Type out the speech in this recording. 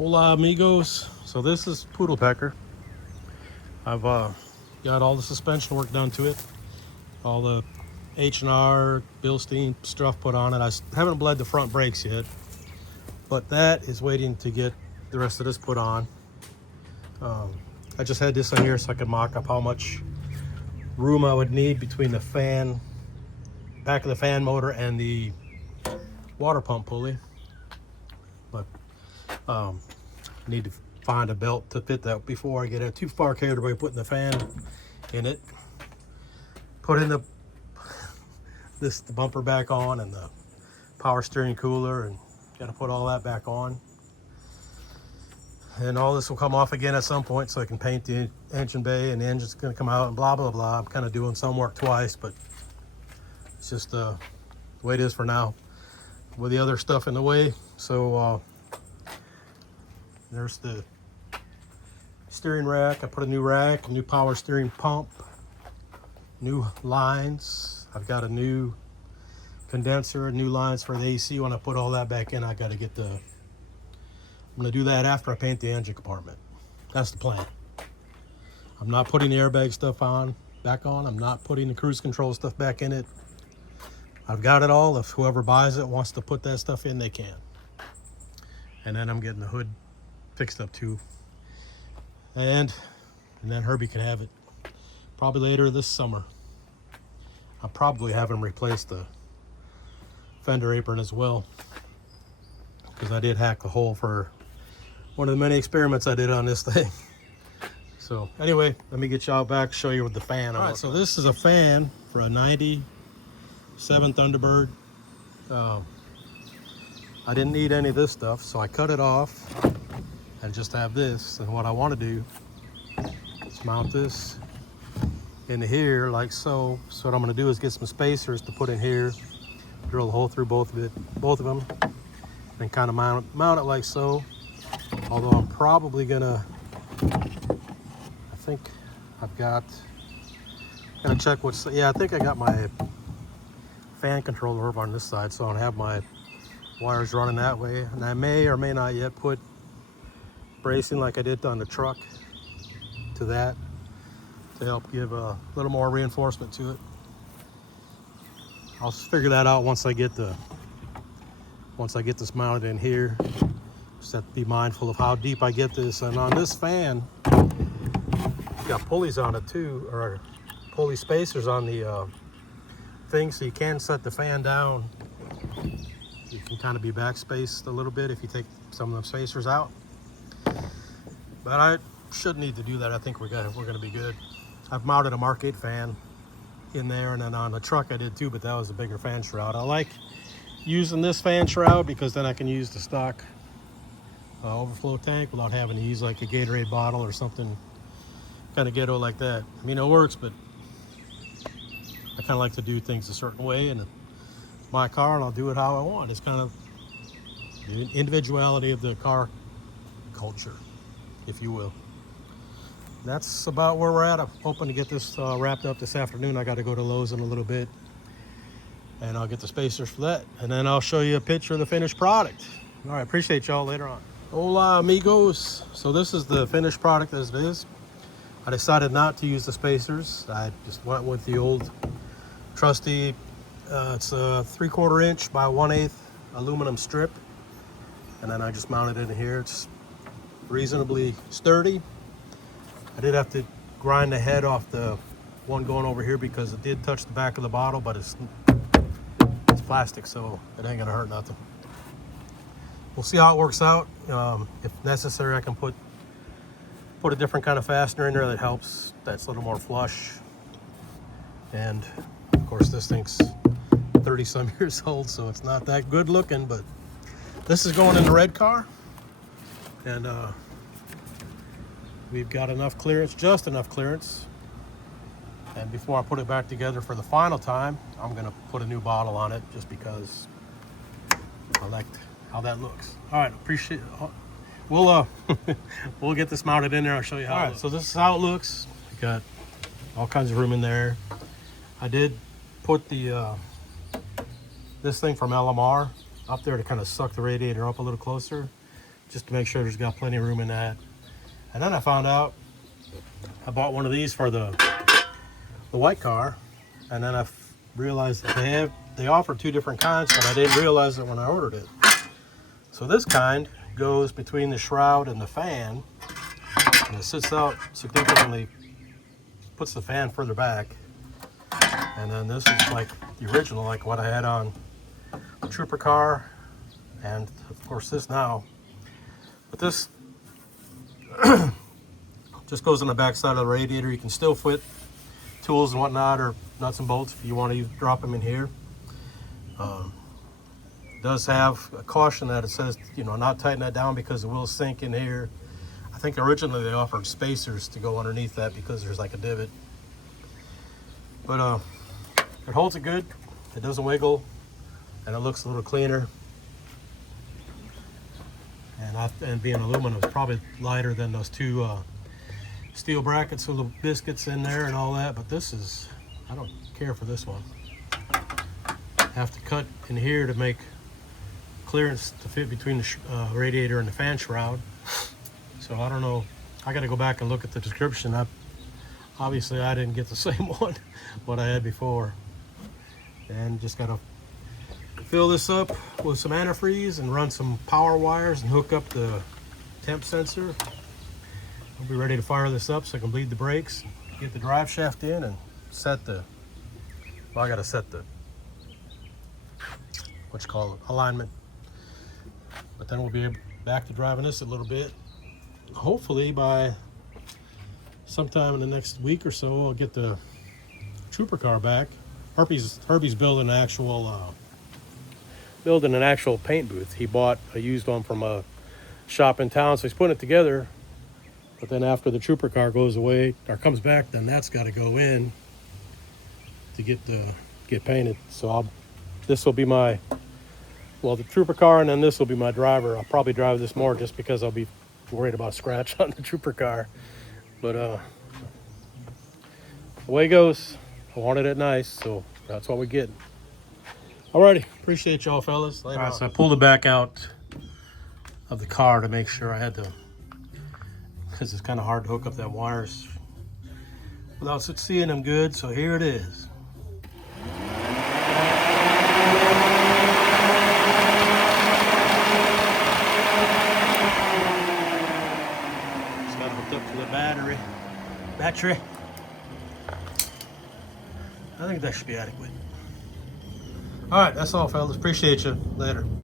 Hola amigos. So this is Poodle Pecker. I've got all the suspension work done to it, all the H&R Bilstein stuff put on it. I haven't bled the front brakes yet, but that is waiting to get the rest of this put on. I just had this on here so I could mock up how much room I would need between the fan, back of the fan motor, and the water pump pulley. But need to find a belt to fit that before I get it too far carried away putting the fan in it. Put in the bumper back on and the power steering cooler, and got to put all that back on. And all this will come off again at some point so I can paint the engine bay, and the engine's going to come out and blah blah blah. I'm kind of doing some work twice, but it's just the way it is for now with the other stuff in the way. So there's the steering rack. I put a new rack, a new power steering pump, new lines. I've got a new condenser, new lines for the AC. When I put all that back in, I got to get the, I'm going to do that after I paint the engine compartment. That's the plan. I'm not putting the airbag stuff back on. I'm not putting the cruise control stuff back in it. I've got it all. If whoever buys it wants to put that stuff in, they can. And then I'm getting the hood fixed up too. And then Herbie can have it probably later this summer. I'll probably have him replace the fender apron as well, because I did hack the hole for one of the many experiments I did on this thing. So anyway, let me get you all back, show you with the fan. All right, so this is a fan for a 97 Thunderbird. I didn't need any of this stuff, so I cut it off and just have this. And what I want to do is mount this into here like so. So what I'm going to do is get some spacers to put in here, drill a hole through both of them, and kind of mount it like so. Although I'm probably gonna, I think I've got, gonna check what's, yeah, I think I got my fan controller over on this side, so I don't have my wires running that way. And I may or may not yet put bracing like I did on the truck to that to help give a little more reinforcement to it. I'll figure that out once I get this mounted in here. Just have to be mindful of how deep I get this. And on this fan, got pulleys on it too, or pulley spacers on the thing, so you can set the fan down. You can kind of be backspaced a little bit if you take some of them spacers out. But I shouldn't need to do that. I think we're gonna be good. I've mounted a Mark 8 fan in there, and then on the truck I did too, but that was a bigger fan shroud. I like using this fan shroud because then I can use the stock overflow tank without having to use like a Gatorade bottle or something kind of ghetto like that. I mean, it works, but I kind of like to do things a certain way, and it's my car and I'll do it how I want. It's kind of the individuality of the car culture, if you will. That's about where we're at. I'm hoping to get this wrapped up this afternoon. I got to go to Lowe's in a little bit, and I'll get the spacers for that, and then I'll show you a picture of the finished product. All right, appreciate y'all later on. Hola amigos. So this is the finished product as it is. I decided not to use the spacers. I just went with the old trusty, it's a 3/4 inch by 1/8 aluminum strip, and then I just mounted it in here. It's reasonably sturdy. I did have to grind the head off the one going over here because it did touch the back of the bottle, but it's plastic, so it ain't gonna hurt nothing. We'll see how it works out. If necessary, I can put a different kind of fastener in there that helps, that's a little more flush. And of course this thing's 30 some years old, so it's not that good looking, but this is going in the red car, and we've got enough clearance, just enough clearance. And before I put it back together for the final time, I'm gonna put a new bottle on it just because I liked how that looks. All right, appreciate it. We'll get this mounted in there. I'll show you how. All right, so this is how it looks. You got all kinds of room in there. I did put the this thing from LMR up there to kind of suck the radiator up a little closer. just to make sure there's got plenty of room in that. And then I found out I bought one of these for the white car, and then I realized that they offer 2 different kinds, but I didn't realize it when I ordered it. So this kind goes between the shroud and the fan, and it sits out significantly, puts the fan further back. And then this is like the original, like what I had on the Trooper car, and of course this now. But this just goes on the back side of the radiator. You can still fit tools and whatnot, or nuts and bolts if you want to drop them in here. Does have a caution that it says, you know, not tighten that down because it will sink in here. I think originally they offered spacers to go underneath that because there's like a divot. But it holds it good. It doesn't wiggle, and it looks a little cleaner. And being aluminum, it's probably lighter than those 2 steel brackets with the biscuits in there and all that. But this is, I don't care for this one. Have to cut in here to make clearance to fit between the radiator and the fan shroud. So I don't know. I got to go back and look at the description. Obviously I didn't get the same one what I had before. And just got to fill this up with some antifreeze and run some power wires and hook up the temp sensor. I'll be ready to fire this up so I can bleed the brakes, get the drive shaft in, and set the, well, I got to set the, what you call it, alignment. But then we'll be back to driving this a little bit. Hopefully by sometime in the next week or so, I'll get the Trooper car back. Herbie's building an actual paint booth. He bought a used one from a shop in town, so he's putting it together. But then after the Trooper car goes away or comes back, then that's got to go in to get painted. So this will be my, well, the Trooper car, and then this will be my driver. I'll probably drive this more just because I'll be worried about scratch on the Trooper car. But the way it goes, I wanted it nice, so that's what we get. Alrighty, appreciate y'all fellas. Later on. So I pulled it back out of the car to make sure I had to, because it's kind of hard to hook up that wires without seeing them good. So here it is. Up to the battery. I think that should be adequate. All right, that's all, fellas. Appreciate you. Later.